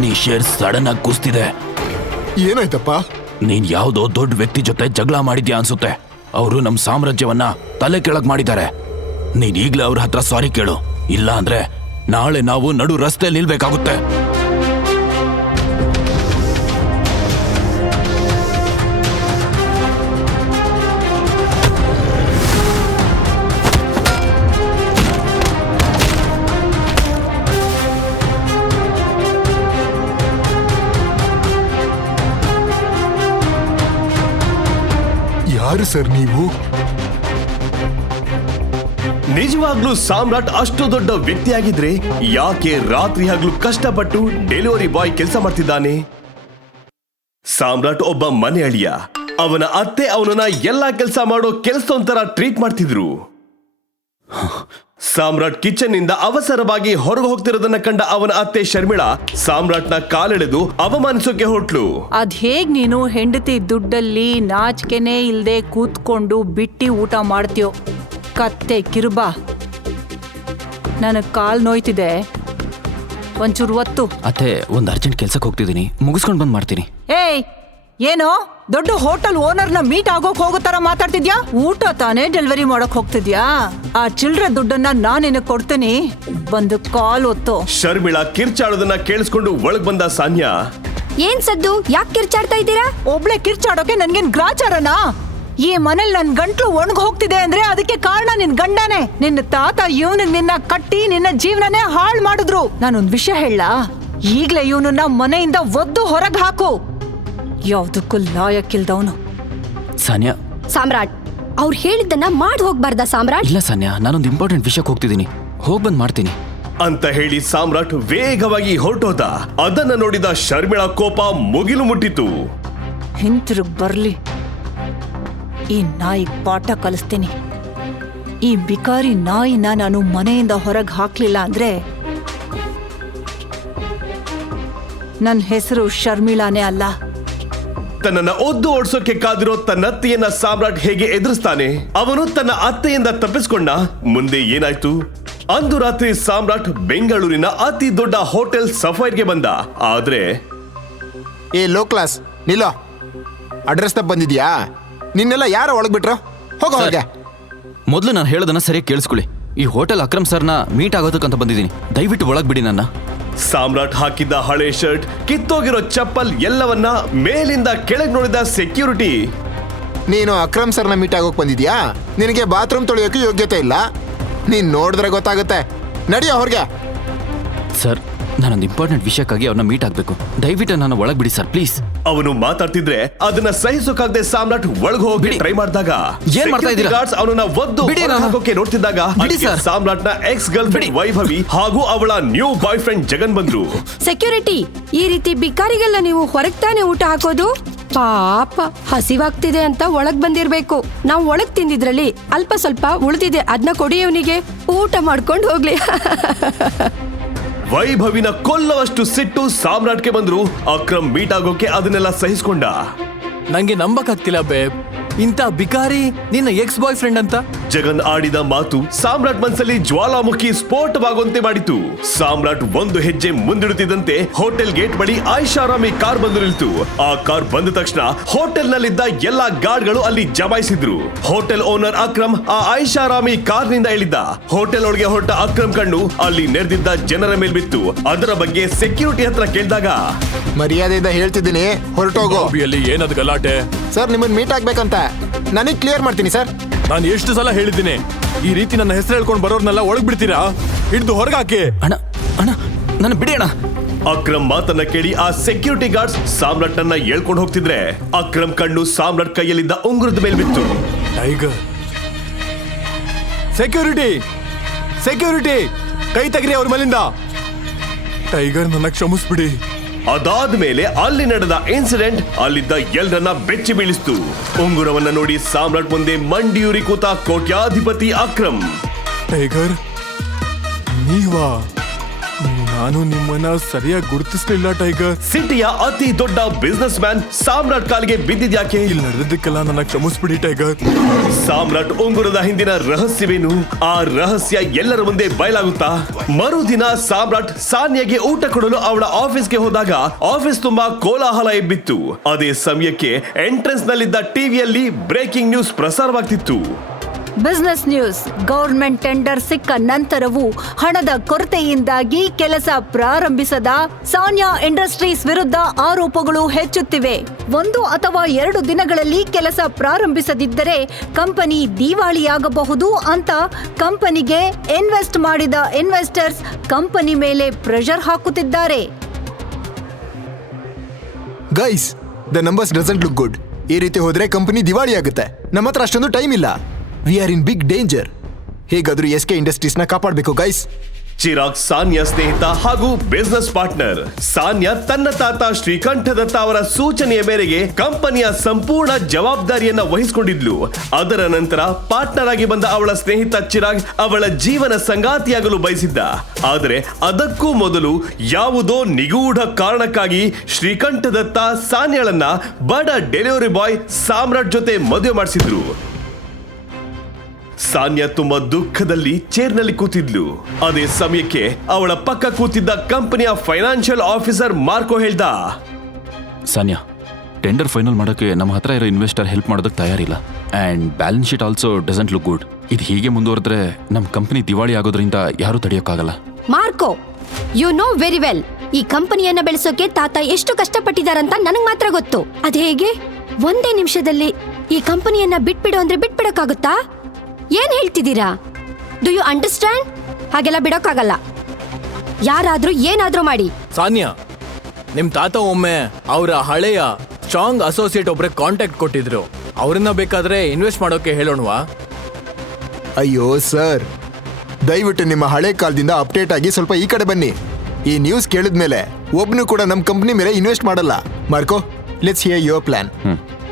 Company share sudden ಆಗಿ ಕುಸ್ತಿದೆ. ಏನಾಯ್ತಪ್ಪ? ನೀನ್ ಯಾವ್ದೋ ದೊಡ್ಡ ವ್ಯಕ್ತಿ ಜೊತೆ ಜಗಳ ಮಾಡಿದ್ಯಾ ಅನ್ಸುತ್ತೆ. ಅವರು ನಮ್ ಸಾಮ್ರಾಜ್ಯವನ್ನ ತಲೆ ಕೆಳಗ್ ಮಾಡಿದ್ದಾರೆ. ನೀನ್ ಈಗ್ಲೇ ಅವ್ರ ಹತ್ರ ಸಾರಿ ಕೇಳು. ಇಲ್ಲ ಅಂದ್ರೆ ನಾಳೆ ನಾವು ನಡು ರಸ್ತೆಯಲ್ಲಿ ನಿಲ್ಬೇಕಾಗುತ್ತೆ. ಯಾರು ಸರ್ ನೀವು? ನಿಜವಾಗ್ಲೂ ಸಾಮ್ರಾಟ್ ಅಷ್ಟು ದೊಡ್ಡ ವ್ಯಕ್ತಿಯಾಗಿದ್ರೆ ಯಾಕೆ ರಾತ್ರಿ ಹಗಲು ಕಷ್ಟಪಟ್ಟು ಡೆಲಿವರಿ ಬಾಯ್ ಕೆಲಸ ಮಾಡ್ತಿದ್ದಾನೆ? ಸಾಮ್ರಾಟ್ ಒಬ್ಬ ಮನೆ ಅಳಿಯ. ಅವನ ಅತ್ತೆ ಅವನನ್ನ ಎಲ್ಲಾ ಕೆಲಸ ಮಾಡೋ ಕೆಲಸದೊಂಥರ ಟ್ರೀಟ್ ಮಾಡ್ತಿದ್ರು. ಸಾಮ್ರಾಟ್ ಕಿಚನ್ನಿಂದ ಅವಸರವಾಗಿ ಹೊರಗೆ ಹೋಗ್ತಿರೋದನ್ನ ಕಂಡ ಅವನ ಅತ್ತೆ ಶರ್ಮಿಳಾ ಸಾಮ್ರಾಟ್ನ ಕಾಲೆಳೆದು ಅವಮಾನಿಸೋಕೆ ಹೊಟ್ಲು ಅದ್ ಹೇಗ್ ನೀನು ಹೆಂಡತಿ ದುಡ್ಡಲ್ಲಿ ನಾಚಿಕೆನೆ ಇಲ್ದೆ ಕೂತ್ಕೊಂಡು ಬಿಟ್ಟಿ ಊಟ ಮಾಡ್ತೀಯೋ? ಕತ್ತೆ ಕಿರುಬಾ. ನನಗ್ ಕಾಲ್ ನೋಯ್ತಿದೆ. ಒಂಚೂರು ಒತ್ತು ಅತ್ತೆ ಒಂದ್ ಅರ್ಜೆಂಟ್ ಕೆಲ್ಸಕ್ಕೆ ಹೋಗ್ತಿದ್ದೀನಿ ಮುಗಿಸ್ಕೊಂಡ್ ಬಂದ್ ಮಾಡ್ತೀನಿ. ಏಯ್ ಏನೋ? ದೊಡ್ಡ ಹೋಟೆಲ್ ಓನರ್ನ ಮೀಟ್ ಆಗೋಕ್ ಹೋಗೋ ತರ ಮಾತಾಡ್ತಿದ್ಯಾ? ಊಟ ತಾನೇ ಡೆಲಿವರಿ ಮಾಡಕ್ ಹೋಗ್ತಿದ್ಯಾ? ಆ ಚಿಲ್ಡ್ರ ದುಡ್ಡನ್ನ ನಾನ್ ನಿನಗ್ ಕೊಡ್ತೀನಿ. ಬಂದು ಕಾಲ್ ಒತ್ತು. ಶರ್ಮಿಳಾ ಕಿರ್ಚಾಡೋದನ್ನ ಕೇಳಿಸ್ಕೊಂಡು ಒಳಗ್ ಬಂದ ಸಾನ್ಯ. ಏನ್ ಸದ್ದು? ಯಾಕೆ ಕಿರ್ಚಾಡ್ತಾ ಇದ್ದೀರಾ? ಒಬ್ಳೆ ಕಿರ್ಚಾಡೋಕೆ ನನ್ಗೇನ್ ಗ್ರಾಚಾರನಾ? ಈ ಮನೇಲಿ ನನ್ ಗಂಟ್ಲು ಒಣಗ್ ಹೋಗ್ತಿದೆ ಅಂದ್ರೆ ಅದಕ್ಕೆ ಕಾರಣ ನಿನ್ ಗಂಡನೇ. ನಿನ್ನ ತಾತ ಇವನು ನಿನ್ನ ಕಟ್ಟಿ ನಿನ್ನ ಜೀವನನೇ ಹಾಳ್ ಮಾಡಿದ್ರು. ನಾನೊಂದ್ ವಿಷಯ ಹೇಳ ಈಗ್ಲೇ ಇವನನ್ನ ಮನೆಯಿಂದ ಒದ್ದು ಹೊರಗ್ ಹಾಕು. ಯಾವ್ದಕ್ಕೂ ಲಾಯಕ್ಕಿಲ್ದವನು ಸಾನ್ಯಾ. ಸಾಮ್ರಾಟ್ ಅವ್ರು ಹೇಳಿದ್ದನ್ನ ಮಾಡಿ ಹೋಗ್ಬಾರ್ದ ಸಾಮ್ರಾಟ್? ಇಲ್ಲ ಸಾನ್ಯಾ ನಾನೊಂದು ಇಂಪಾರ್ಟೆಂಟ್ ವಿಷಯಕ್ಕೆ ಹೋಗ್ತಿದ್ದೀನಿ ಹೋಗ್ ಬಂದ್ ಮಾಡ್ತೀನಿ. ಅಂತ ಹೇಳಿ ಸಾಮ್ರಾಟ್ ವೇಗವಾಗಿ ಹೊರಟೋದ. ಅದನ್ನ ನೋಡಿದ ಶರ್ಮಿಳಾ ಕೋಪ ಮುಗಿಲು ಮುಟ್ಟಿತು. ಹಿಂತಿರುಗ್ ಬರ್ಲಿ. ಈ ನಾಯಿ ಪಾಠ ಕಲಿಸ್ತೀನಿ. ಈ ಬಿಕಾರಿ ನಾಯಿನ ನಾನು ಮನೆಯಿಂದ ಹೊರಗೆ ಹಾಕ್ಲಿಲ್ಲ ಅಂದ್ರೆ ನನ್ನ ಹೆಸರು ಶರ್ಮಿಳಾನೇ ಅಲ್ಲ. ತನ್ನನ್ನ ಒದ್ದು ಓಡಿಸೋಕೆ ಕಾದಿರೋ ತನ್ನ ಅತ್ತೆಯನ್ನ ಸಾಮ್ರಾಟ್ ಹೇಗೆ ಎದುರಿಸ್ತಾನೆ? ಅವನು ತನ್ನ ಅತ್ತೆಯಿಂದ ತಪ್ಪಿಸ್ಕೊಂಡ ಮುಂದೆ ಏನಾಯ್ತು? ಅಂದು ರಾತ್ರಿ ಸಾಮ್ರಾಟ್ ಬೆಂಗಳೂರಿನ ಅತಿ ದೊಡ್ಡ ಹೋಟೆಲ್ ಸಫೈರ್ಗೆ ಬಂದ. ಆದ್ರೆ ಏ ಲೋ ಕ್ಲಾಸ್ ನಿಲ್ಲೋ. ಅಡ್ರೆಸ್ ತಪ್ಪ ಬಂದಿದ್ಯಾ? ನಿನ್ನೆಲ್ಲ ಯಾರ ಒಳಗ್ ಬಿಟ್ರ? ಹೋಗೋ. ಹೊರಗೆ. ಮೊದಲು ನಾನು ಹೇಳೋದನ್ನ ಸರಿಯಾಗಿ ಕೇಳಿಸ್ಕೊಳ್ಳಿ. ಈ ಹೋಟೆಲ್ ಅಕ್ರಮ್ ಸರ್ನ ಮೀಟ್ ಆಗೋದಕ್ಕಂತ ಬಂದಿದ್ದೀನಿ. ದಯವಿಟ್ಟು ಒಳಗ್ ಬಿಡಿ ನನ್ನ. ಸಾಮ್ರಾಟ್ ಹಾಕಿದ್ದ ಹಳೆ ಶರ್ಟ್ ಕಿತ್ತೋಗಿರೋ ಚಪ್ಪಲ್ ಎಲ್ಲವನ್ನ ಮೇಲಿಂದ ಕೆಳಗೆ ನೋಡಿದ ಸೆಕ್ಯೂರಿಟಿ ನೀನು ಅಕ್ರಮ್ ಸರ್ನ ಮೀಟ್ ಆಗೋಕ್ ಬಂದಿದ್ಯಾ? ನಿನಗೆ ಬಾತ್ರೂಮ್ ತೊಳೆಯೋಕೆ ಯೋಗ್ಯತೆ ಇಲ್ಲ? ನೀನ್ ನೋಡಿದ್ರೆ ಗೊತ್ತಾಗುತ್ತೆ. ನಡಿಯೋ ಹೊರಗೆ. ಸರ್ ನಾನೊಂದು ಇಂಪಾರ್ಟೆಂಟ್ ವಿಷಯಕ್ಕಾಗಿ ಅವ್ರನ್ನ ಮೀಟ್ ಆಗ್ಬೇಕು ದಯವಿಟ್ಟು ನನ್ನ ಒಳಗ್ ಬಿಡಿ ಸರ್ ಪ್ಲೀಸ್ ಅವನು ಮಾತಾಡ್ತಿದ್ರೆ ಅದನ್ನ ಸಹಿಸೋಕಾಗದೆ ಸಾಮ್ರಾಟ್ ಒಳಗೆ ಹೋಗಿ ಬಿಡಿ. ಟ್ರೈ ಮಾಡಿದಾಗ ಏನ್ ಮಾಡ್ತಾ ಇದ್ದೀರಾ? ಗಾರ್ಡ್ಸ್ ಅವನನ್ನ ಒದ್ದು ಬಿಡಿ ಹೊರಗೆ ನಾನು. ಹೋಗೋಕೆ ನೋಡ್ತಿದ್ದಾಗ ಬಿಡಿ ಅಲ್ಲಿಗೆ ಸರ್. ಸಾಮ್ರಾಟ್ನ ಎಕ್ಸ್ ಗರ್ಲ್ ಫ್ರೆಂಡ್ ಬಿಡಿ. ವೈಭವಿ ಹಾಗೂ ಅವಳ ನ್ಯೂ ಬಾಯ್ ಫ್ರೆಂಡ್ ಜಗನ್ ಬಂದ್ರು ಸೆಕ್ಯೂರಿಟಿ ಈ ರೀತಿ ಬಿಕಾರಿಗೆಲ್ಲ ನೀವು ಹೊರಗ್ ತಾನೇ ಊಟ ಹಾಕೋದು ಪಾಪ ಹಸಿವಾಗ್ತಿದೆ ಅಂತ ಒಳಗ್ ಬಂದಿರ್ಬೇಕು ನಾವು ಒಳಗ್ ತಿಂದಿದ್ರಲ್ಲಿ ಅಲ್ಪ ಸ್ವಲ್ಪ ಉಳಿದಿದೆ ಅದನ್ನ ಕೊಡಿ ಅವನಿಗೆ ಊಟ ಮಾಡ್ಕೊಂಡು ಹೋಗ್ಲಿ ವೈಭವಿನ ಕೊಲ್ಲವಷ್ಟು ಸಿಟ್ಟು ಸಾಮ್ರಾಟ್ಗೆ ಬಂದ್ರು ಅಕ್ರಮ್ ಮೀಟ್ ಆಗೋಕೆ ಅದನ್ನೆಲ್ಲ ಸಹಿಸ್ಕೊಂಡ. ನಂಗೆ ನಂಬಕ್ಕಾಗ್ತಿಲ್ಲ ಬೇಬ್. ಇಂಥ ಬಿಕಾರಿ ನಿನ್ನ ಎಕ್ಸ್ ಬಾಯ್ ಫ್ರೆಂಡ್ ಅಂತ? ಜಗನ್ ಆಡಿದ ಮಾತು ಸಾಮ್ರಾಟ್ ಮನ್ಸಲ್ಲಿ ಜ್ವಾಲಾಮುಖಿ ಸ್ಫೋಟವಾಗುವಂತೆ ಮಾಡಿತು. ಸಾಮ್ರಾಟ್ ಒಂದು ಹೆಜ್ಜೆ ಮುಂದಿಡುತ್ತಿದ್ದಂತೆ ಹೋಟೆಲ್ ಗೇಟ್ ಬಳಿ ಐಷಾರಾಮಿ ಕಾರ್ ಬಂದು ನಿಲ್ತು. ಆ ಕಾರ್ ಬಂದ ತಕ್ಷಣ ಹೋಟೆಲ್ ನಲ್ಲಿದ್ದ ಎಲ್ಲಾ ಗಾರ್ಡ್ಗಳು ಅಲ್ಲಿ ಜಮಾಯಿಸಿದ್ರು. ಹೋಟೆಲ್ ಓನರ್ ಅಕ್ರಮ್ ಆ ಐಷಾರಾಮಿ ಕಾರ್ನಿಂದ ಇಳಿದ. ಹೋಟೆಲ್ ಒಳಗೆ ಹೊರಟ ಅಕ್ರಮ್ ಕಣ್ಣು ಅಲ್ಲಿ ನೆರೆದಿದ್ದ ಜನರ ಮೇಲ್ ಬಿತ್ತು. ಅದರ ಬಗ್ಗೆ ಸೆಕ್ಯೂರಿಟಿ ಹತ್ರ ಕೇಳಿದಾಗ ಮರ್ಯಾದೆಯಿಂದ ಹೇಳ್ತಿದ್ದೀನಿ ಹೊರಟೋಗೋ. ಲಾಬಿಯಲ್ಲಿ ಏನದು ಗಲಾಟೆ? ಸರ್ ನಿಮ್ಮನ್ನ ಮೀಟ್ ಆಗ್ಬೇಕಂತ. ನನಗೆ ಕ್ಲಿಯರ್ ಮಾಡ್ತೀನಿ ಸರ್ ನಾನು ಎಷ್ಟು ಸಲ ಹೇಳಿದ್ದೀನಿ ಈ ರೀತಿ ನನ್ನ ಹೆಸರು ಹೇಳ್ಕೊಂಡು ಬರೋರ್ನೆಲ್ಲ ಒಳಗ್ ಬಿಡ್ತೀರಾ ಹಿಡ್ದು ಹೊರಗಾಕಿ. ಅಣ್ಣ ಅಣ್ಣ ನನ್ನ ಬಿಡಿ ಅಣ್ಣ. ಅಕ್ರಮ್ ಮಾತನ್ನ ಕೇಳಿ ಆ ಸೆಕ್ಯೂರಿಟಿ ಗಾರ್ಡ್ಸ್ ಸಾಮ್ರಾಟ್ ಅನ್ನ ಹೇಳ್ಕೊಂಡು ಹೋಗ್ತಿದ್ರೆ ಅಕ್ರಮ್ ಕಣ್ಣು ಸಾಮ್ರಾಟ್ ಕೈಯಲ್ಲಿದ್ದ ಉಂಗುರದ ಮೇಲೆ ಬಿತ್ತು. ಟೈಗರ್. ಸೆಕ್ಯೂರಿಟಿ ಸೆಕ್ಯೂರಿಟಿ ಕೈ ತೆಗ್ರಿ ಅವ್ರ ಮೇಲಿಂದ. ಟೈಗರ್ ನನ್ನ ಕ್ಷಮಿಸ್ಬಿಡಿ. ಅದಾದ್ಮೇಲೆ ಅಲ್ಲಿ ನಡೆದ ಇನ್ಸಿಡೆಂಟ್ ಅಲ್ಲಿದ್ದ ಎಲ್ಲರನ್ನ ಬೆಚ್ಚಿ ಬೀಳಿಸ್ತು. ಉಂಗುರವನ್ನ ನೋಡಿ ಸಾಮ್ರಾಟ್ ಮುಂದೆ ಮಂಡಿಯೂರಿ ಕೂತ ಕೋಟ್ಯಾಧಿಪತಿ ಅಕ್ರಮ್. ಟೈಗರ್, ನೀವಾ? ನಾನು ನಿಮ್ಮನ್ನ ಸರಿಯಾಗಿ ಗುರುತಿಸ್ಲಿಲ್ಲ ಟೈಗರ್. ಸಿಟಿಯ ಅತಿ ದೊಡ್ಡ ಬಿಸ್ನೆಸ್ ಮ್ಯಾನ್ ಸಾಮ್ರಾಟ್ ಕಾಲಿಗೆ ಬಿದ್ದಿದ್ಯಾಕೆ ಇಲ್ಲಿ ನಡೆದಕ್ಕೆಲ್ಲ ನನ್ನ ಕ್ಷಮಿಸ್ಬಿಡಿ ಟೈಗರ್. ಸಾಮ್ರಾಟ್ ಉಂಗುರದ ಹಿಂದಿನ ರಹಸ್ಯವೇನು? ಆ ರಹಸ್ಯ ಎಲ್ಲರ ಮುಂದೆ ಬಯಲಾಗುತ್ತಾ? ಮರುದಿನ ಸಾಮ್ರಾಟ್ ಸಾನ್ಯಾಗೆ ಊಟ ಕೊಡಲು ಅವಳ ಆಫೀಸ್ಗೆ ಹೋದಾಗ ಆಫೀಸ್ ತುಂಬಾ ಕೋಲಾಹಲ ಎಬ್ಬಿತ್ತು. ಅದೇ ಸಮಯಕ್ಕೆ ಎಂಟ್ರೆನ್ಸ್ ನಲ್ಲಿದ್ದ ಟಿವಿಯಲ್ಲಿ ಬ್ರೇಕಿಂಗ್ ನ್ಯೂಸ್ ಪ್ರಸಾರವಾಗ್ತಿತ್ತು. ಬಿಸ್ನೆಸ್ ನ್ಯೂಸ್ ಗೌರ್ಮೆಂಟ್ ಟೆಂಡರ್ ಸಿಕ್ಕ ನಂತರವೂ ಹಣದ ಕೊರತೆಯಿಂದಾಗಿ ಕೆಲಸ ಪ್ರಾರಂಭಿಸದ ಸಾನ್ಯಾ ಇಂಡಸ್ಟ್ರೀಸ್ ವಿರುದ್ಧ ಆರೋಪಗಳು ಹೆಚ್ಚುತ್ತಿವೆ. ಒಂದು ಅಥವಾ ಎರಡು ದಿನಗಳಲ್ಲಿ ಕೆಲಸ ಪ್ರಾರಂಭಿಸದಿದ್ದರೆ ಕಂಪನಿ ದಿವಾಳಿಯಾಗಬಹುದು ಅಂತ ಕಂಪನಿಗೆ ಇನ್ವೆಸ್ಟ್ ಮಾಡಿದ ಇನ್ವೆಸ್ಟರ್ಸ್ ಕಂಪನಿ ಮೇಲೆ ಪ್ರೆಷರ್ ಹಾಕುತ್ತಿದ್ದಾರೆ. Guys the numbers doesn't look good ಈ ರೀತಿ ಹೋದ್ರೆ ಕಂಪನಿ ದಿವಾಳಿ ಆಗುತ್ತೆ ನಮ್ಮ ಹತ್ರ ಅಷ್ಟೊಂದು ಟೈಮ್ ಇಲ್ಲ. We are in big danger ಹೇಗಾದ್ರೂ ಎಸ್ ಕೆ ಇಂಡಸ್ಟ್ರೀಸ್ನ ಕಾಪಾಡಬೇಕು ಗೈಸ್ ಚಿರಾಗ್ ಸಾನ್ಯಾ ಸ್ನೇಹಿತ ಹಾಗೂ ಬಿಸ್ನೆಸ್ ಪಾರ್ಟ್ನರ್ ಸಾನ್ಯಾ ತನ್ನ ತಾತ ಶ್ರೀಕಂಠದತ್ತ ಅವರ ಸೂಚನೆಯ ಮೇರೆಗೆ ಕಂಪನಿಯ ಸಂಪೂರ್ಣ ಜವಾಬ್ದಾರಿಯನ್ನ ವಹಿಸಿಕೊಂಡಿದ್ಲು. ಅದರ ನಂತರ ಪಾರ್ಟ್ನರ್ ಆಗಿ ಬಂದ ಅವಳ ಸ್ನೇಹಿತ ಚಿರಾಗ್ ಅವಳ ಜೀವನ ಸಂಗಾತಿಯಾಗಲು ಬಯಸಿದ್ದ. ಆದರೆ ಅದಕ್ಕೂ ಮೊದಲು ಯಾವುದೋ ನಿಗೂಢ ಕಾರಣಕ್ಕಾಗಿ ಶ್ರೀಕಂಠದತ್ತ ಸಾನ್ಯಾಳನ್ನ ಬಡ ಡೆಲಿವರಿ ಬಾಯ್ ಸಾಮ್ರಾಟ್ ಜೊತೆ ಮದುವೆ ಮಾಡಿಸಿದ್ರು. ಸಾನ್ಯಾ ತುಂಬಾ ದುಃಖದಲ್ಲಿ ಚೇರ್ನಲ್ಲಿ ಕೂತಿದ್ಲು. ಅದೇ ಸಮಯಕ್ಕೆ ಅವಳ ಪಕ್ಕ ಕೂತಿದ್ದ ಕಂಪನಿಯ ಫೈನಾನ್ಷಿಯಲ್ ಆಫೀಸರ್ ಮಾರ್ಕೋ ಹೇಳ್ದ ಸಾನ್ಯಾ ಟೆಂಡರ್ ಫೈನಲ್ ಮಾಡೋಕ್ಕೆ ನಮ್ಮ ಹತ್ರ ಇರೋ ಇನ್ವೆಸ್ಟರ್ ಹೆಲ್ಪ್ ಮಾಡೋದಕ್ಕೆ ತಯಾರಿಲ್ಲ. And balance sheet also doesn't look good ಇದು ಹೀಗೆ ಮುಂದುವರೆದ್ರೆ ನಮ್ಮ ಕಂಪನಿ ದಿವಾಳಿ ಆಗೋದ್ರಿಂದ ಯಾರೂ ತಡೆಯೋಕ್ಕಾಗಲ್ಲ. Marco you know very well ಈ ಕಂಪನಿಯನ್ನ ಬೆಳೆಸೋಕೆ ತಾತ ಎಷ್ಟು ಕಷ್ಟಪಟ್ಟಿದಾರಂತ ನನಗ್ ಮಾತ್ರ ಗೊತ್ತು. ಅದ್ ಹೇಗೆ? ಒಂದೇ ನಿಮಿಷದಲ್ಲಿ ಈ ಕಂಪನಿಯನ್ನ ಬಿಟ್ಬಿಡು ಅಂದ್ರೆ ಬಿಟ್ಬಿಡಕ್ಕಾಗುತ್ತಾ? ಏನ್ ಹೇಳ್ತಿದ್ದೀರಾ? ಡು ಯು ಅಂಡರ್ಸ್ಟ್ಯಾಂಡ್ ಹಾಗೆಲ್ಲ ಬಿಡೋಕ್ಕಾಗಲ್ಲ. ಯಾರಾದ್ರೂ ಏನಾದ್ರೂ ಮಾಡಿ. ಸಾನ್ಯಾ ನಿಮ್ ತಾತ ಒಮ್ಮೆ ಅವರ ಹಳೆಯ ಸ್ಟ್ರಾಂಗ್ ಅಸೋಸಿಯೇಟ್ ಒಬ್ರಿಗೆ ಕಾಂಟ್ಯಾಕ್ಟ್ ಕೊಟ್ಟಿದ್ರು. ಅವರನ್ನ ಬೇಕಾದ್ರೆ ಇನ್ವೆಸ್ಟ್ ಮಾಡೋಕೆ ಹೇಳೋಣವಾ? ಅಯ್ಯೋ ಸರ್. ದಯವಿಟ್ಟು ನಿಮ್ಮ ಹಳೆ ಕಾಲದಿಂದ ಅಪ್ಡೇಟ್ ಆಗಿ ಸ್ವಲ್ಪ ಈ ಕಡೆ ಬನ್ನಿ. ಈ ನ್ಯೂಸ್ ಕೇಳಿದ್ಮೇಲೆ ಒಬ್ನು ಕೂಡ ನಮ್ಮ ಕಂಪ್ನಿ ಮೇಲೆ ಇನ್ವೆಸ್ಟ್ ಮಾಡಲ್ಲ. Marco let's hear your plan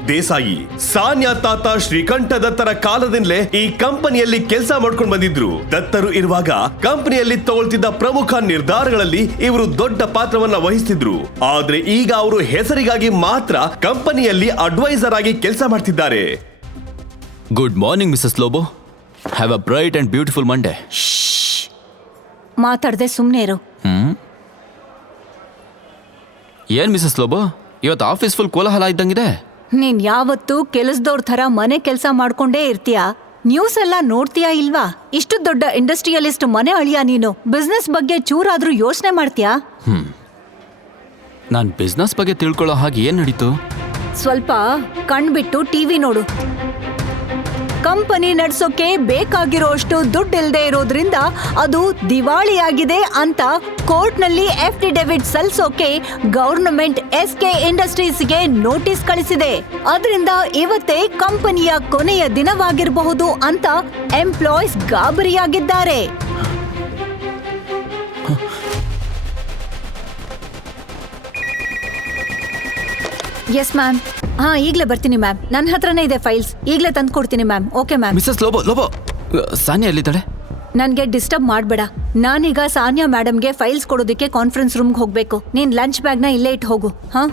Desai Sanya ತಾತ ಶ್ರೀಕಂಠ ದತ್ತರ ಕಾಲದಿಂದಲೇ ಈ ಕಂಪನಿಯಲ್ಲಿ ಕೆಲಸ ಮಾಡ್ಕೊಂಡು ಬಂದಿದ್ರು. ದತ್ತರು ಇರುವಾಗ ಕಂಪನಿಯಲ್ಲಿ ತಗೊಳ್ತಿದ್ದ ಪ್ರಮುಖ ನಿರ್ಧಾರಗಳಲ್ಲಿ ಇವರು ದೊಡ್ಡ ಪಾತ್ರವನ್ನ ವಹಿಸ್ತಿದ್ರು. ಆದ್ರೆ ಈಗ ಅವರು ಹೆಸರಿಗಾಗಿ ಮಾತ್ರ ಕಂಪನಿಯಲ್ಲಿ ಅಡ್ವೈಸರ್ ಆಗಿ ಕೆಲಸ ಮಾಡ್ತಿದ್ದಾರೆ. Good morning Mrs Lobo have a bright and beautiful Monday ಮಾತಾಡದೆ ಸುಮ್ಮನೆ ಇರು. ಹ್ಮ್? ಏನ್ ಮಿಸಸ್ ಲೋಬೋ ಇವತ್ತು ಆಫೀಸ್ ಫುಲ್ ಕೋಲಾಹಲ ಇದ್ದಂಗಿದೆ. ನೀನ್ ಯಾವತ್ತೂ ಕೆಲಸದವ್ರ ಥರ ಮನೆ ಕೆಲಸ ಮಾಡ್ಕೊಂಡೇ ಇರ್ತೀಯ? ನ್ಯೂಸ್ ಎಲ್ಲ ನೋಡ್ತೀಯಾ ಇಲ್ವಾ? ಇಷ್ಟು ದೊಡ್ಡ ಇಂಡಸ್ಟ್ರಿಯಲಿಸ್ಟ್ ಮನೆ ಅಳಿಯ ನೀನು. ಬಿಸ್ನೆಸ್ ಬಗ್ಗೆ ಚೂರಾದ್ರೂ ಯೋಚನೆ ಮಾಡ್ತೀಯಾ? ನಾನು ಬಿಸ್ನೆಸ್ ಬಗ್ಗೆ ತಿಳ್ಕೊಳ್ಳೋ ಹಾಗೆ ಏನ್ ನಡೀತು? ಸ್ವಲ್ಪ ಕಣ್ಬಿಟ್ಟು ಟಿವಿ ನೋಡು. ಕಂಪನಿ ನಡೆಸೋಕೆ ಬೇಕಾಗಿರೋಷ್ಟು ದುಡ್ಡು ಇಲ್ಲದೆ ಇರೋದ್ರಿಂದ ಅದು ದಿವಾಳಿಯಾಗಿದೆ ಅಂತ ಕೋರ್ಟ್ನಲ್ಲಿ ಎಫ್ ಡಿಡೆವಿಟ್ ಸಲ್ಲಿಸೋಕೆ ಗವರ್ನಮೆಂಟ್ ಎಸ್ ಕೆ ಇಂಡಸ್ಟ್ರೀಸ್ಗೆ ನೋಟಿಸ್ ಕಳಿಸಿದೆ. ಅದರಿಂದ ಇವತ್ತೇ ಕಂಪನಿಯ ಕೊನೆಯ ದಿನವಾಗಿರಬಹುದು ಅಂತ ಎಂಪ್ಲಾಯ್ಸ್ ಗಾಬರಿಯಾಗಿದ್ದಾರೆ. ಎಸ್ ಮ್ಯಾಮ್ ಹಾ ಈಗಲೇ ಬರ್ತೀನಿ ಮ್ಯಾಮ್ ನನ್ನ ಹತ್ರನೇ ಇದೆ ಫೈಲ್ಸ್ ಈಗಲೇ ತಂದು ಕೊಡ್ತೀನಿ ma'am okay ma'am Mrs Lobo Lobo Sanya ಎಲ್ಲಿದ್ದಾಳೆ ನನಗೆ ಡಿಸ್ಟರ್ಬ್ ಮಾಡಬೇಡ ನಾನೀಗ ಸಾನಿಯಾ ಮೇಡಮ್ಗೆ ಫೈಲ್ಸ್ ಕೊಡೋದಕ್ಕೆ ಕಾನ್ಫರೆನ್ಸ್ ರೂಮ್ಗೆ ಹೋಗಬೇಕು ನೀನು ಲಂಚ್ ಬ್ಯಾಗ್ನ ಇಲ್ಲೇ ಇಟ್ಟು ಹೋಗು ಹಾಂ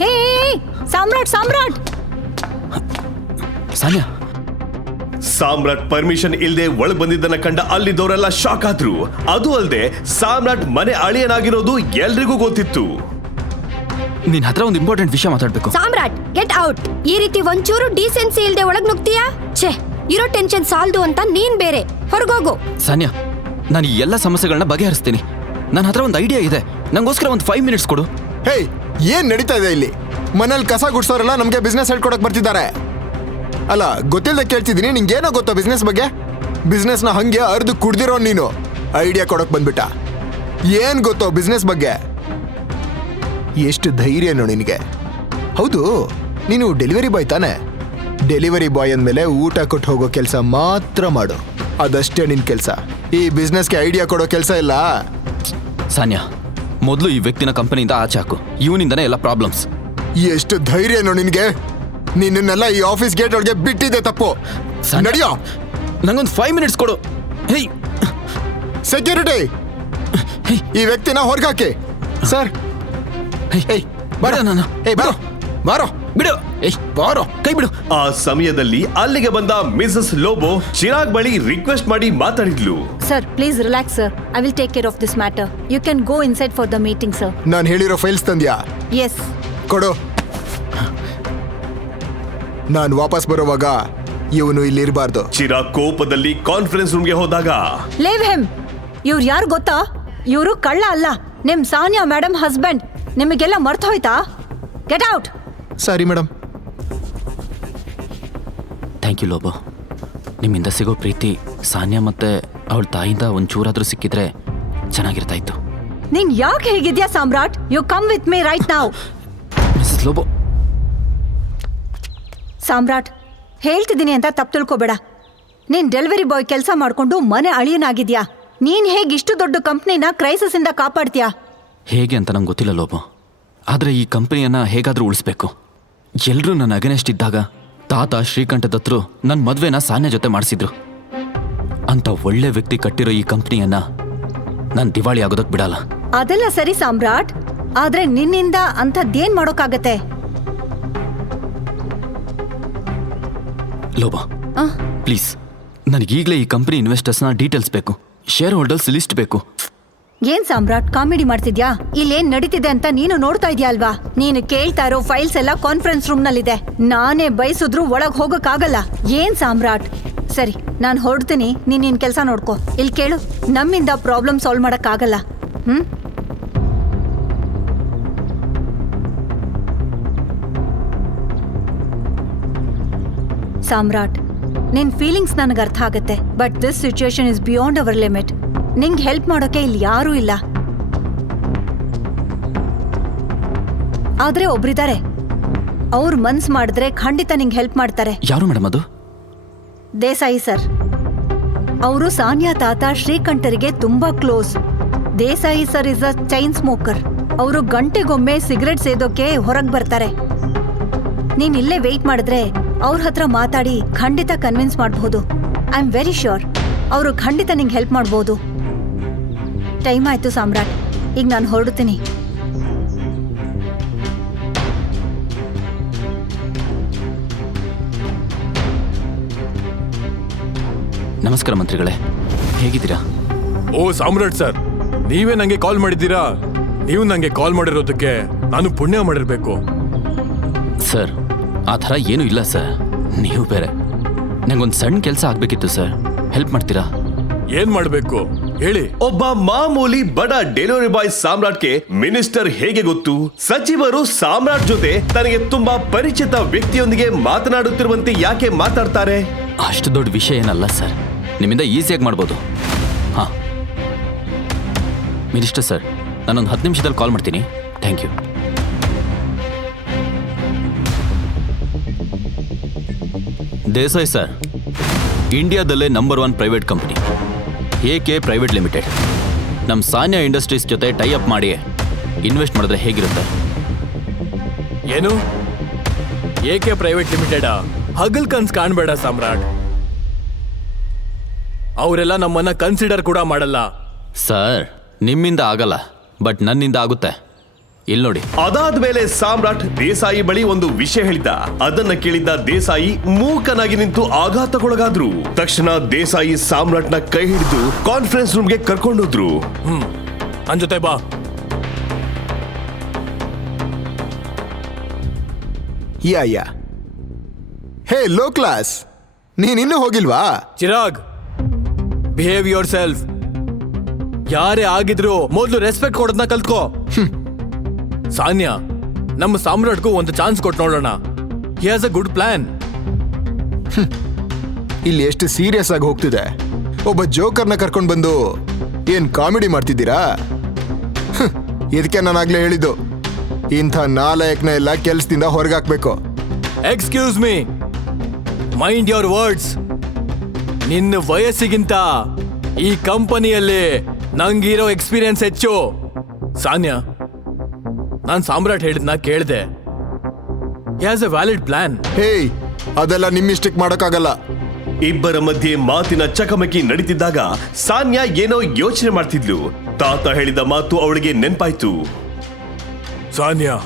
ಹೇ ಸಾಮ್ರಾಟ್ ಸಾಮ್ರಾಟ್ ಸಾನ್ಯಾ ಸಾಮ್ರಾಟ್ ಪರ್ಮಿಷನ್ ಇಲ್ಲದೆ ಒಳ ಬಂದಿದ್ದನ್ನ ಕಂಡ ಅಲ್ಲಿದ್ದವರೆಲ್ಲ ಶಾಕ್ ಆದ್ರು. ಅದು ಅಲ್ಲದೆ ಸಾಮ್ರಾಟ್ ಮನೆ ಅಳಿಯನಾಗಿರೋದು ಎಲ್ರಿಗೂ ಗೊತ್ತಿತ್ತು. ನಿನ್ ಹತ್ರ ಒಂದು ಇಂಪಾರ್ಟೆಂಟ್ ವಿಷಯ ಮಾತಾಡ್ಬೇಕು. ಸಾಮ್ರಾಟ್ ಗೆಟ್ ಔಟ್ ಈ ರೀತಿ ಒಂಚೂರು ಡೀಸೆನ್ಸಿ ಇಲ್ದೆ ಒಳಗ್ ನುಗ್ತೀಯಾ? ಛೇ ಇರೋ ಟೆನ್ಷನ್ ಸಾಲ್ದು ಅಂತ ನೀನ್ ಬೇರೆ. ಹೊರಗೋಗು. ಸಾನ್ಯಾ ನಾನು ಈ ಎಲ್ಲ ಸಮಸ್ಯೆಗಳನ್ನ ಬಗೆಹರಿಸ್ತೀನಿ. ನನ್ನ ಹತ್ರ ಒಂದು ಐಡಿಯಾ ಇದೆ. ನಂಗೋಸ್ಕರ ಒಂದು ಫೈವ್ ಮಿನಿಟ್ಸ್ ಕೊಡು. ಹೇಯ್ ಏನ್ ನಡೀತಾ ಇದೆ ಇಲ್ಲಿ? ಮನೇಲಿ ಕಸ ಗುಡ್ಸೋರೆಲ್ಲ ನಮಗೆ ಬಿಸ್ನೆಸ್ ಹೇಳ್ಕೊಡಕ್ ಬರ್ತಿದ್ದಾರೆ. ಅಲ್ಲ ಗೊತ್ತಿಲ್ಲದೆ ಕೇಳ್ತಿದ್ದೀನಿ ನಿಂಗೆ ಏನೋ ಗೊತ್ತಾ ಬಿಸ್ನೆಸ್ ಬಗ್ಗೆ? ಬಿಸ್ನೆಸ್ನ ಹಂಗೆ ಅರ್ದು ಕುಡ್ದಿರೋ ನೀನು. ಐಡಿಯಾ ಕೊಡೋಕೆ ಬಂದ್ಬಿಟ್ಟ. ಏನು ಗೊತ್ತೋ ಬಿಸ್ನೆಸ್ ಬಗ್ಗೆ? ಎಷ್ಟು ಧೈರ್ಯನೋ ನಿನಗೆ. ಹೌದು ನೀನು ಡೆಲಿವರಿ ಬಾಯ್ ತಾನೆ. ಡೆಲಿವರಿ ಬಾಯ್ ಅಂದಮೇಲೆ ಊಟ ಕೊಟ್ಟು ಹೋಗೋ ಕೆಲಸ ಮಾತ್ರ ಮಾಡು. ಅದಷ್ಟೇ ನಿನ್ ಕೆಲಸ. ಈ ಬಿಸ್ನೆಸ್ಗೆ ಐಡಿಯಾ ಕೊಡೋ ಕೆಲಸ ಇಲ್ಲ. ಸಾನ್ಯಾ ಮೊದಲು ಈ ವ್ಯಕ್ತಿನ ಕಂಪನಿಯಿಂದ ಆಚೆ ಹಾಕು. ಇವನಿಂದನೇ ಎಲ್ಲ ಪ್ರಾಬ್ಲಮ್ಸ್ ಎಷ್ಟು ಧೈರ್ಯನೋ ನಿನ್ಗೆ? ನಿನ್ನೆಲ್ಲ ಈ ಆಫೀಸ್ ಗೇಟ್ ಒಳಗೆ ಬಿಟ್ಟಿದೆ ತಪ್ಪು. ಸಣ್ಣ- ನಡಿಯೋ? ನಂಗೊಂದು ಫೈವ್ ಮಿನಿಟ್ಸ್ ಕೊಡು. ಹೇಯ್ ಸೆಕ್ಯೂರಿಟಿ ಈ ವ್ಯಕ್ತಿನ ಹೊರಗಾಕಿ. ಸರ್ ಬಾರೋ. ಬಿಡು ನನ್ನ. ಏಯ್ ಬಾರೋ. ಬಾರೋ. ಬಿಡು. ಏಯ್ ಬಾರೋ. ಕೈ ಬಿಡು. ಆ ಸಮಯದಲ್ಲಿ ಅಲ್ಲಿಗೆ ಬಂದ ಮಿಸಸ್ ಲೋಬೋ ಚಿರಾಗ್ ಬಳಿ ರಿಕ್ವೆಸ್ಟ್ ಮಾಡಿ ಮಾತಾಡಿದ್ಲು. Sir please relax sir I will take care of this matter you can go inside for the meeting sir ನಾನು ಹೇಳಿರೋ ಫೈಲ್ಸ್ ತಂದ್ಯಾ? ಎಸ್ ಕೊಡು. ನಾನು ವಾಪಸ್ ಬರುವಾಗ ಇವನು ಇಲ್ಲಿ ಇರಬಾರ್ದು. ಚಿರಾಗ್ ಕೋಪದಲ್ಲಿ ಕಾನ್ಫರೆನ್ಸ್ ರೂಮ್ಗೆ ಹೋದಾಗ. ಲೇವ್ ಹೆಮ್ ಇವ್ರು ಯಾರು ಗೊತ್ತಾ? ಇವರು ಕಳ್ಳ ಅಲ್ಲ. ನಿಮ್ ಸಾನಿಯಾ ಮೇಡಮ್ ಹಸ್ಬೆಂಡ್ ನಿಮಗೆಲ್ಲ ಮರ್ತ ಹೋಯ್ತಾ get out sorry madam. Thank you Lobo. ನಿಮ್ಮಿಂದ ಸಿಗೋ ಪ್ರೀತಿ ಸಾನಿಯಾ ಮತ್ತೆ ಅವಳ ತಾಯಿಯಿಂದ ಒಂಚೂರಾದ್ರೂ ಸಿಕ್ಕಿದ್ರೆ ಚೆನ್ನಾಗಿರ್ತಾ ಇತ್ತು. ನೀನ್ ಯಾಕೆ ಹೇಗಿದ್ಯಾ Samrat? You come with me right ನಾವ್ ಮಿಸಸ್ ಲೋಬೋ ಸಾಮ್ರಾಟ್ ಹೇಳ್ತಿದ್ದೀನಿ ಅಂತ ತಪ್ಪು ತಿಳ್ಕೊಬೇಡ. ನೀನ್ ಡೆಲಿವರಿ ಬಾಯ್ ಕೆಲಸ ಮಾಡ್ಕೊಂಡು ಮನೆ ಅಳಿಯನಾಗಿದ್ಯಾ? ನೀನ್ ಹೇಗೆ ಇಷ್ಟು ದೊಡ್ಡ ಕಂಪ್ನಿನ ಕ್ರೈಸಿಸ್ ಇಂದ ಕಾಪಾಡ್ತೀಯಾ? ಹೇಗೆ ಅಂತ ನಂಗೆ ಗೊತ್ತಿಲ್ಲ ಲೋಬೋ. ಆದರೆ ಈ ಕಂಪನಿಯನ್ನ ಹೇಗಾದರೂ ಉಳಿಸ್ಬೇಕು. ಎಲ್ಲರೂ ನನ್ನ ಅಗನೆಸ್ಟ್ ಇದ್ದಾಗ ತಾತ ಶ್ರೀಕಂಠ ದತ್ತರು ನನ್ನ ಮದುವೆನ ಸಾನ್ಯ ಜೊತೆ ಮಾಡಿಸಿದ್ರು. ಅಂತ ಒಳ್ಳೆ ವ್ಯಕ್ತಿ ಕಟ್ಟಿರೋ ಈ ಕಂಪ್ನಿಯನ್ನ ನಾನು ದಿವಾಳಿ ಆಗೋದಕ್ಕೆ ಬಿಡಲ್ಲ. ಅದೆಲ್ಲ ಸರಿ ಸಾಮ್ರಾಟ್ ಆದ್ರೆ ನಿನ್ನಿಂದ ಅಂಥದ್ದೇನ್ ಮಾಡೋಕ್ಕಾಗತ್ತೆ? ಲೋಬೋ? ಪ್ಲೀಸ್ ನನಗೀಗಲೇ ಈ ಕಂಪನಿ ಇನ್ವೆಸ್ಟರ್ಸ್ನ ಡೀಟೇಲ್ಸ್ ಬೇಕು. ಶೇರ್ ಹೋಲ್ಡರ್ಸ್ ಲಿಸ್ಟ್ ಬೇಕು. ಏನ್ ಸಾಮ್ರಾಟ್ ಕಾಮಿಡಿ ಮಾಡ್ತಿದ್ಯಾ? ಇಲ್ಲೇನ್ ನಡೀತಿದೆ ಅಂತ ನೀನು ನೋಡ್ತಾ ಇದೀಯ ಅಲ್ವಾ? ನೀನು ಕೇಳ್ತಾ ಇರೋ ಫೈಲ್ಸ್ ಎಲ್ಲ ಕಾನ್ಫರೆನ್ಸ್ ರೂಮ್ ನಲ್ಲಿದೆ. ನಾನೇ ಬಯಸಿದ್ರು ಒಳಗ್ ಹೋಗಕ್ಕಾಗಲ್ಲ. ಏನ್ ಸಾಮ್ರಾಟ್? ಸರಿ ನಾನು ಹೊರಡ್ತೀನಿ ನೀನ್ ನಿನ್ ಕೆಲಸ ನೋಡ್ಕೋ. ಇಲ್ಲಿ ಕೇಳು ನಮ್ಮಿಂದ ಪ್ರಾಬ್ಲಮ್ ಸಾಲ್ವ್ ಮಾಡಕ್ಕಾಗಲ್ಲ. ಹ್ಮ್? ಸಾಮ್ರಾಟ್ ನಿನ್ ಫೀಲಿಂಗ್ಸ್ ನನಗೆ ಅರ್ಥ ಆಗುತ್ತೆ but this situation is beyond our limit ನಿಂಗೆ ಹೆಲ್ಪ್ ಮಾಡೋಕೆ ಇಲ್ಲಿ ಯಾರೂ ಇಲ್ಲ. ಆದ್ರೆ ಒಬ್ರಿದ್ದಾರೆ ಅವ್ರು ಮನ್ಸ್ ಮಾಡಿದ್ರೆ ಖಂಡಿತ ನಿಂಗೆ ಹೆಲ್ಪ್ ಮಾಡ್ತಾರೆ. ಯಾರು ಮೇಡಮ್ ಅದು? ದೇಸಾಯಿ ಸರ್. ಅವರು ಸಾನ್ಯಾ ತಾತ ಶ್ರೀಕಂಠರಿಗೆ ತುಂಬಾ close Desai sir is a chain smoker ಅವರು ಗಂಟೆಗೊಮ್ಮೆ ಸಿಗರೆಟ್ ಸೇದೋಕೆ ಹೊರಗೆ ಬರ್ತಾರೆ. ನೀನ್ ಇಲ್ಲೇ ವೆಯ್ಟ್ ಮಾಡಿದ್ರೆ ಅವ್ರ ಹತ್ರ ಮಾತಾಡಿ ಖಂಡಿತ ಕನ್ವಿನ್ಸ್ ಮಾಡಬಹುದು ಐ ಆಮ್ ವೆರಿ ಶ್ಯೂರ್ ಅವರು ಖಂಡಿತ ನಿಂಗೆ ಹೆಲ್ಪ್ ಮಾಡ್ಬೋದು. ಟೈಮ್ ಆಯ್ತು ಸಾಮ್ರಾಟ್. ಈಗ ನಾನು ಹೊರಡುತ್ತೀನಿ ನಮಸ್ಕಾರ ಮಂತ್ರಿಗಳೇ. ಹೇಗಿದ್ದೀರಾ? ಓ ಸಾಮ್ರಾಟ್ ಸರ್ ನೀವೇ ನಂಗೆ ಕಾಲ್ ಮಾಡಿದ್ದೀರಾ? ನೀವು ನಂಗೆ ಕಾಲ್ ಮಾಡಿರೋದಕ್ಕೆ ನಾನು ಪುಣ್ಯ ಮಾಡಿರಬೇಕು. ಸರ್ ಆ ಥರ ಏನೂ ಇಲ್ಲ ಸರ್. ನೀವು ಬೇರೆ. ನಂಗೊಂದು ಸಣ್ಣ ಕೆಲಸ ಆಗಬೇಕಿತ್ತು ಸರ್. ಹೆಲ್ಪ್ ಮಾಡ್ತೀರಾ? ಏನ್ ಮಾಡ್ಬೇಕು? ಹೇಳಿ. ಒಬ್ಬ ಮಾಮೂಲಿ ಬಡ ಡೆಲಿವರಿ ಬಾಯ್ ಸಾಮ್ರಾಟ್ಗೆ ಮಿನಿಸ್ಟರ್ ಹೇಗೆ ಗೊತ್ತು? ಸಚಿವರು ಸಾಮ್ರಾಟ್ ಜೊತೆ ತನಗೆ ತುಂಬಾ ಪರಿಚಿತ ವ್ಯಕ್ತಿಯೊಂದಿಗೆ ಮಾತನಾಡುತ್ತಿರುವಂತೆ ಯಾಕೆ ಮಾತಾಡ್ತಾರೆ? ಅಷ್ಟು ದೊಡ್ಡ ವಿಷಯ ಏನಲ್ಲ ಸರ್. ನಿಮ್ಮಿಂದ ಈಸಿಯಾಗಿ ಮಾಡ್ಬೋದು. ಹಾಂ. ಮಿನಿಸ್ಟರ್ ಸರ್ ನಾನೊಂದು ಹತ್ತು ನಿಮಿಷದಲ್ಲಿ ಕಾಲ್ ಮಾಡ್ತೀನಿ. Thank you. Desai sir. ಇಂಡಿಯಾದಲ್ಲೇ number one private company A K private limited ನಮ್ಮ ಸಾನ್ಯಾ ಇಂಡಸ್ಟ್ರೀಸ್ ಜೊತೆ ಟೈ ಅಪ್ ಮಾಡಿ ಇನ್ವೆಸ್ಟ್ ಮಾಡಿದ್ರೆ ಹೇಗಿರುತ್ತೆ? ಏನು? ಏಕೆ ಪ್ರೈವೇಟ್ ಲಿಮಿಟೆಡ್ ಹಗಲ್ ಕನ್ಸ್ ಕಾಣಬೇಡ ಸಾಮ್ರಾಟ್. ಅವರೆಲ್ಲ ನಮ್ಮನ್ನ ಕನ್ಸಿಡರ್ ಕೂಡ ಮಾಡಲ್ಲ. ಸರ್ ನಿಮ್ಮಿಂದ ಆಗಲ್ಲ ಬಟ್ ನನ್ನಿಂದ ಆಗುತ್ತೆ. ಇಲ್ಲಿ ನೋಡಿ ಅದಾದ್ಮೇಲೆ ಸಾಮ್ರಾಟ್ ದೇಸಾಯಿ ಬಳಿ ಒಂದು ವಿಷಯ ಹೇಳಿದ ಅದನ್ನ ಕೇಳಿದ್ದ ದೇಸಾಯಿ ಮೂಕನಾಗಿ ನಿಂತು ಆಘಾತಕ್ಕೊಳಗಾದ್ರು. ತಕ್ಷಣ ದೇಸಾಯಿ ಸಾಮ್ರಾಟ್ನ ಕೈ ಹಿಡಿದು ಕಾನ್ಫರೆನ್ಸ್ ರೂಮ್ಗೆ ಕರ್ಕೊಂಡೋದ್ರು. ಹ್ಮ್. ನನ್ ಜೊತೆ ಬಾ. Yeah yeah. Hey low class. ನೀನಿನ್ನೂ ಹೋಗಿಲ್ವಾ? ಚಿರಾಗ್ ಬಿಹೇವ್ ಯೋರ್ ಸೆಲ್ಫ್ ಯಾರೇ ಆಗಿದ್ರು ಮೊದಲು ರೆಸ್ಪೆಕ್ಟ್ ಕೊಡೋದನ್ನ ಕಲ್ತ್ಕೋ. ಸಾನ್ಯಾ ನಮ್ಮ ಸಾಮ್ರಾಟ್ಗೂ ಒಂದು ಚಾನ್ಸ್ ಕೊಟ್ಟು ನೋಡೋಣ. He has a good plan ಇಲ್ಲಿ ಎಷ್ಟು ಸೀರಿಯಸ್ ಆಗಿ ಹೋಗ್ತಿದೆ. ಒಬ್ಬ ಜೋಕರ್ನ ಕರ್ಕೊಂಡು ಬಂದು ಏನ್ ಕಾಮಿಡಿ ಮಾಡ್ತಿದ್ದೀರಾ? ಇದಕ್ಕೆ ನಾನು ಆಗಲೇ ಹೇಳಿದ್ದು. ಇಂಥ ನಾಲಾಯಕ್ನ ಎಲ್ಲ ಕೆಲ್ಸದಿಂದ ಹೊರಗಾಕ್ಬೇಕು. Excuse me mind your words ನಿನ್ನ ವಯಸ್ಸಿಗಿಂತ ಈ ಕಂಪನಿಯಲ್ಲಿ ನಂಗಿರೋ ಎಕ್ಸ್ಪೀರಿಯನ್ಸ್ ಹೆಚ್ಚು. ಸಾನ್ಯಾ ನಾನ್ ಸಾಮ್ರಾಟ್ ಹೇಳಿದ್ನ ಕೇಳಿದೆ. ಹ್ಯಾಸ್ ಎ ವ್ಯಾಲಿಡ್ ಪ್ಲಾನ್ ಹೇ ಅದೆಲ್ಲ ನಿಮ್ಮಿಷ್ಟಕ್ಕೆ ಮಾಡೋಕ್ಕಾಗಲ್ಲ. ಇಬ್ಬರ ಮಧ್ಯೆ ಮಾತಿನ ಚಕಮಕಿ ನಡೀತಿದ್ದಾಗ ಸಾನ್ಯಾ ಏನೋ ಯೋಚನೆ ಮಾಡ್ತಿದ್ಲು. ತಾತ ಹೇಳಿದ ಮಾತು ಅವಳಿಗೆ ನೆನ್ಪಾಯ್ತು. ಸಾನ್ಯಾ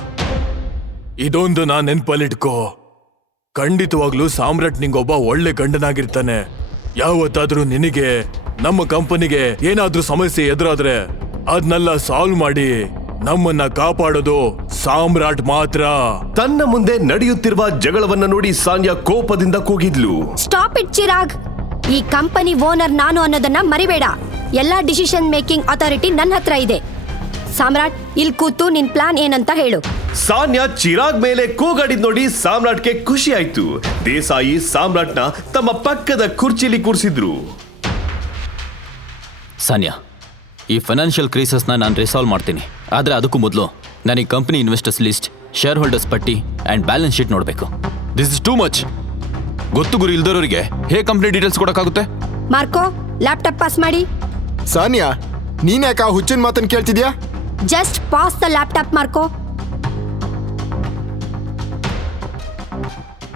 ಇದೊಂದು ನಾ ನೆನ್ಪಲ್ಲಿಟ್ಕೋ. ಖಂಡಿತವಾಗ್ಲೂ ಸಾಮ್ರಾಟ್ ನಿಂಗೊಬ್ಬ ಒಳ್ಳೆ ಗಂಡನಾಗಿರ್ತಾನೆ. ಯಾವತ್ತಾದ್ರೂ ನಿನಗೆ ನಮ್ಮ ಕಂಪನಿಗೆ ಏನಾದ್ರೂ ಸಮಸ್ಯೆ ಎದುರಾದ್ರೆ ಅದನ್ನೆಲ್ಲ ಸಾಲ್ವ್ ಮಾಡಿ. ನಮ್ಮನ್ನ ಕಾಪಾಡೋದು ಸಾಮ್ರಾಟ್ ಮಾತ್ರ. ತನ್ನ ಮುಂದೆ ನಡೆಯುತ್ತಿರುವ ಜಗಳವನ್ನ ನೋಡಿ ಸಾನ್ಯ ಕೋಪದಿಂದ ಕೂಗಿದ್ಲು. Stop it Chirag. ಈ ಕಂಪನಿ ಓನರ್ ನಾನು ಅನ್ನೋದನ್ನ ಮರಿಬೇಡ. ಎಲ್ಲಾ ಡಿಸಿಷನ್ ಮೇಕಿಂಗ್ ಅಥಾರಿಟಿ ನನ್ನ ಹತ್ರ ಇದೆ. ಸಾಮ್ರಾಟ್ ಇಲ್ಲಿ ಕೂತು ನಿನ್ ಪ್ಲಾನ್ ಏನಂತ ಹೇಳು. ಸಾನ್ಯ ಚಿರಾಗ್ ಮೇಲೆ ಕೂಗಾಡಿದ್ ನೋಡಿ ಸಾಮ್ರಾಟ್ಗೆ ಖುಷಿ ಆಯ್ತು. ದೇಸಾಯಿ ಸಾಮ್ರಾಟ್ನ ತಮ್ಮ ಪಕ್ಕದ ಕುರ್ಚಿಲಿ ಕೂರಿಸಿದ್ರು. ಸಾನ್ಯಾ ಈ ಫೈನಾನ್ಷಿಯಲ್ ಕ್ರೈಸಸ್ನ ನಾನು ರಿಸಾಲ್ವ್ ಮಾಡ್ತೀನಿ. ಆದರೆ ಅದಕ್ಕೂ ಮೊದಲು ನನಗೆ company investors list shareholders ಪಟ್ಟಿ ಆ್ಯಂಡ್ ಬ್ಯಾಲೆನ್ಸ್ ಶೀಟ್ ನೋಡಬೇಕು. ದಿಸ್ ಇಸ್ ಟೂ ಮಚ್ ಗೊತ್ತು ಗುರಿ ಇಲ್ದರೋರಿಗೆ ಹೇಗೆ ಕಂಪ್ನಿ ಡೀಟೇಲ್ಸ್ ಕೊಡೋಕ್ಕಾಗುತ್ತೆ? ಮಾರ್ಕೋ ಲ್ಯಾಪ್ಟಾಪ್ ಪಾಸ್ ಮಾಡಿ. ಸಾನಿಯಾ ನೀನ್ ಯಾಕೆ ಆ ಹುಚ್ಚಿನ ಮಾತನ್ನ ಕೇಳ್ತಿದ್ಯಾ? Just pass the laptop Marco.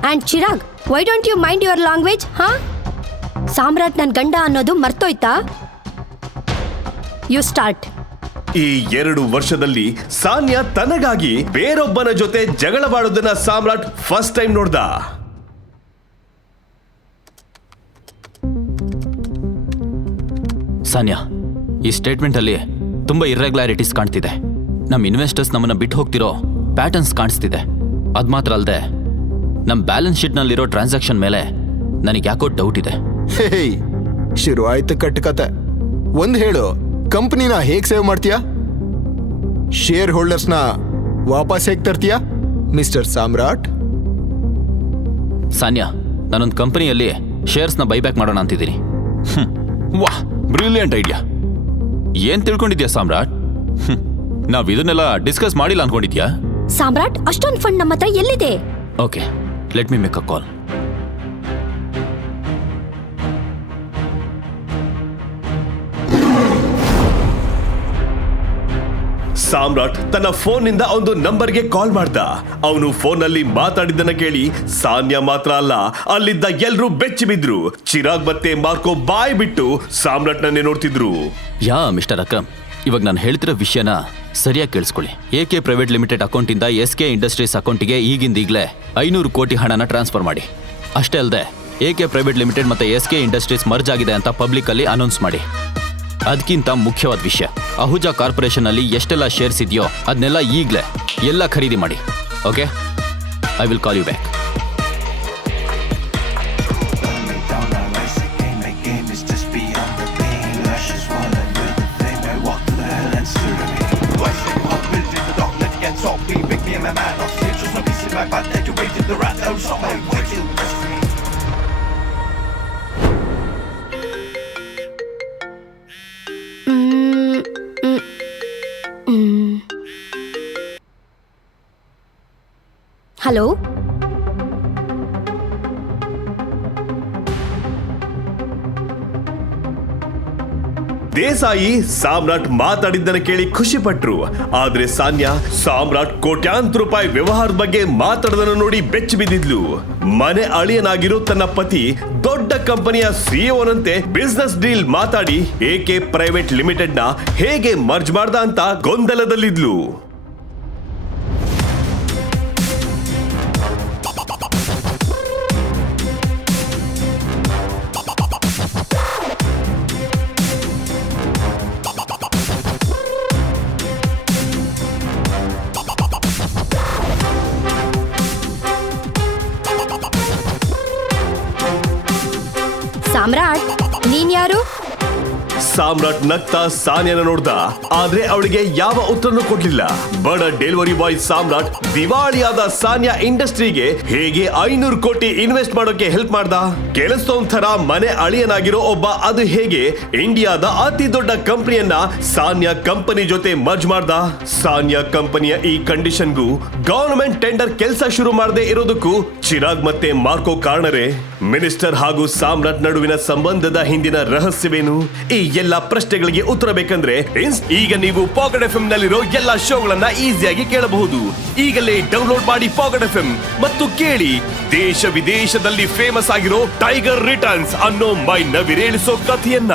And Chirag why don't you mind your language ಹಾ ಸಾಮ್ರಾಟ್ ನನ್ನ ಗಂಡ ಅನ್ನೋದು ಮರ್ತೋಯ್ತಾ? ಯು ಸ್ಟಾರ್ಟ್ ಈ ಎರಡು ವರ್ಷದಲ್ಲಿ ಸಾನ್ಯಾ ತನಗಾಗಿ ಬೇರೊಬ್ಬನ ಜೊತೆ ಜಗಳವಾಡೋದನ್ನ ಸಾಮ್ರಾಟ್ ಫಸ್ಟ್ ಟೈಮ್ ನೋಡ್ದ. ಸಾನ್ಯಾ ಈ ಸ್ಟೇಟ್ಮೆಂಟಲ್ಲಿ ತುಂಬಾ ಇರ್ರೆಗ್ಯುಲಾರಿಟೀಸ್ ಕಾಣ್ತಿದೆ. ನಮ್ಮ ಇನ್ವೆಸ್ಟರ್ಸ್ ನಮ್ಮನ್ನ ಬಿಟ್ಟು ಹೋಗ್ತಿರೋ ಪ್ಯಾಟರ್ನ್ಸ್ ಕಾಣಿಸ್ತಿದೆ. ಅದು ಮಾತ್ರ ಅಲ್ಲದೆ ನಮ್ಮ ಬ್ಯಾಲೆನ್ಸ್ ಶೀಟ್ನಲ್ಲಿರೋ ಟ್ರಾನ್ಸಾಕ್ಷನ್ ಮೇಲೆ ನನಗೆ ಯಾಕೋ ಡೌಟ್ ಇದೆ. ಹೇ ಶುರು ಆಯ್ತು ಕಟ್ಟುಕತೆ ಒಂದ್ ಹೇಳು ಕಂಪ್ನಿನ ಹೇಗೆ ಸೇವ್ ಮಾಡ್ತೀಯಾ? ಶೇರ್ ಹೋಲ್ಡರ್ಸ್ನ ವಾಪಸ್ ಹೇಗೆ ತರ್ತೀಯಾ ಮಿಸ್ಟರ್ ಸಾಮ್ರಾಟ್? ಸಾನ್ಯಾ ನಾನೊಂದು ಕಂಪನಿಯಲ್ಲಿ ಶೇರ್ಸ್ನ ಬೈಬ್ಯಾಕ್ ಮಾಡೋಣ ಅಂತಿದ್ದೀನಿ. ವಾಹ್ ಬ್ರಿಲಿಯಂಟ್ ಐಡಿಯಾ ಏನ್ ತಿಳ್ಕೊಂಡಿದ್ಯಾ ಸಾಮ್ರಾಟ್? ನಾವು ನಾವ್ ಇದನ್ನೆಲ್ಲ ಡಿಸ್ಕಸ್ ಮಾಡಿಲ್ಲ ಅನ್ಕೊಂಡಿದ್ಯಾ? ಸಾಮ್ರಾಟ್ ಅಷ್ಟೊಂದು ಫಂಡ್ ನಮ್ಮ ಹತ್ರ ಎಲ್ಲಿದೆ? Okay let me make a call Samrat ತನ್ನ ಫೋನ್ನಿಂದ ಒಂದು ನಂಬರ್ಗೆ ಕಾಲ್ ಮಾಡ್ದ. ಅವನು ಫೋನ್ನಲ್ಲಿ ಮಾತಾಡಿದ್ದನ್ನ ಕೇಳಿ ಸಾನ್ಯಾ ಮಾತ್ರ ಅಲ್ಲ, ಅಲ್ಲಿದ್ದ ಎಲ್ರೂ ಬೆಚ್ಚಿ ಬಿದ್ರು. ಚಿರಾಗ್ ಮತ್ತೆ ಮಾರ್ಕೋ ಬಾಯ್ ಬಿಟ್ಟು ಸಾಮ್ರಾಟ್ನನ್ನೇ ನೋಡ್ತಿದ್ರು. Ya, mister Akram? ಇವಾಗ ನಾನು ಹೇಳ್ತಿರೋ ವಿಷಯನ ಸರಿಯಾಗಿ ಕೇಳಿಸ್ಕೊಳ್ಳಿ. ಎ ಕೆ ಪ್ರೈವೇಟ್ ಲಿಮಿಟೆಡ್ ಅಕೌಂಟಿಂದ ಎಸ್ ಕೆ ಇಂಡಸ್ಟ್ರೀಸ್ ಅಕೌಂಟಿಗೆ ಈಗಿಂದ ಈಗಲೇ ಐನೂರು ಕೋಟಿ ಹಣನ ಟ್ರಾನ್ಸ್ಫರ್ ಮಾಡಿ. ಅಷ್ಟೇ ಅಲ್ಲದೆ ಎ ಕೆ ಪ್ರೈವೇಟ್ ಲಿಮಿಟೆಡ್ ಮತ್ತೆ ಎಸ್ ಕೆ ಇಂಡಸ್ಟ್ರೀಸ್ ಮರ್ಜ್ ಆಗಿದೆ ಅಂತ ಪಬ್ಲಿಕಲ್ಲಿ ಅನೌನ್ಸ್ ಮಾಡಿ. ಅದಕ್ಕಿಂತ ಮುಖ್ಯವಾದ ವಿಷಯ. ಅಹುಜಾ ಕಾರ್ಪೊರೇಷನ್ ಅಲ್ಲಿ ಎಷ್ಟೆಲ್ಲ ಶೇರ್ಸ್ ಇದೆಯೋ ಅದನ್ನೆಲ್ಲ ಈಗಲೇ ಎಲ್ಲ ಖರೀದಿ ಮಾಡಿ. Okay I will call you back hello? Desai Samrat ಮಾತಾಡಿದ್ದನ್ನ ಕೇಳಿ ಖುಷಿ ಪಟ್ರು ಆದ್ರೆ ಸಾನ್ಯಾ ಸಾಮ್ರಾಟ್ ಕೋಟ್ಯಾಂತರ ರೂಪಾಯಿ ವ್ಯವಹಾರದ ಬಗ್ಗೆ ಮಾತಾಡದನ್ನು ನೋಡಿ ಬೆಚ್ಚಿ ಬಿದ್ದಿದ್ಲು. ಮನೆ ಅಳಿಯನಾಗಿರೋ ತನ್ನ ಪತಿ ದೊಡ್ಡ ಕಂಪನಿಯ ಸಿಇಒನಂತೆ ಬಿಸ್ನೆಸ್ ಡೀಲ್ ಮಾತಾಡಿ ಎಕೆ ಪ್ರೈವೇಟ್ ಲಿಮಿಟೆಡ್ನ ಹೇಗೆ ಮರ್ಜ್ ಮಾಡ್ದ ಅಂತ ಗೊಂದಲದಲ್ಲಿದ್ಲು. ಸಾಮ್ರಾಟ್ ನಗ್ತಾ ಸಾನಿಯಾನ ನೋಡ್ದ. ಆದ್ರೆ ಅವಳಿಗೆ ಯಾವ ಉತ್ತರನೂ ಕೊಡ್ಲಿಲ್ಲ. ಬಡ ಡೆಲಿವರಿ ಬಾಯ್ ಸಾಮ್ರಾಟ್ ದಿವಾಳಿಯಾದ ಸಾನ್ಯಾ ಇಂಡಸ್ಟ್ರಿಗೆ ಹೇಗೆ ಐನೂರು ಕೋಟಿ ಇನ್ವೆಸ್ಟ್ ಮಾಡೋಕೆ ಹೆಲ್ಪ್ ಮಾಡ್ದ? ಥರ ಮನೆ ಅಳಿಯನಾಗಿರೋ ಒಬ್ಬ ಅದು ಹೇಗೆ ಇಂಡಿಯಾದ ಅತಿ ದೊಡ್ಡ ಕಂಪನಿಯನ್ನ ಸಾನ್ಯಾ ಕಂಪನಿ ಜೊತೆ ಮರ್ಜ್ ಮಾಡ್ದ? ಸಾನ್ಯಾ ಕಂಪನಿಯ ಈ ಕಂಡೀಷನ್ಗೂ ಗವರ್ನಮೆಂಟ್ ಟೆಂಡರ್ ಕೆಲಸ ಶುರು ಮಾಡದೆ ಇರೋದಕ್ಕೂ ಚಿರಾಗ್ ಮತ್ತೆ ಮಾರ್ಕೋ ಕಾರಣರೇ. ಮಿನಿಸ್ಟರ್ ಹಾಗೂ ಸಾಮ್ರಾಟ್ ನಡುವಿನ ಸಂಬಂಧದ ಹಿಂದಿನ ರಹಸ್ಯವೇನು? ಈ ಎಲ್ಲ ಪ್ರಶ್ನೆಗಳಿಗೆ ಉತ್ತರ ಬೇಕಂದ್ರೆ ಈಗ ನೀವು ಪಾಕೆಟ್ ಎಫ್ ನಲ್ಲಿರೋ ಎಲ್ಲಾ ಶೋಗಳನ್ನ ಈಸಿಯಾಗಿ ಕೇಳಬಹುದು. ಈಗಲೇ ಡೌನ್ಲೋಡ್ ಮಾಡಿ ಪಾಕೆಟ್ ಎಫ್ ಮತ್ತು ಕೇಳಿ. ದೇಶ ವಿದೇಶದಲ್ಲಿ ಫೇಮಸ್ ಆಗಿರೋ ಟೈಗರ್ ರಿಟರ್ನ್ಸ್ ಅನ್ನೋ ಮೈ ನವಿರೇಳಿಸೋ ಕಥೆಯನ್ನ.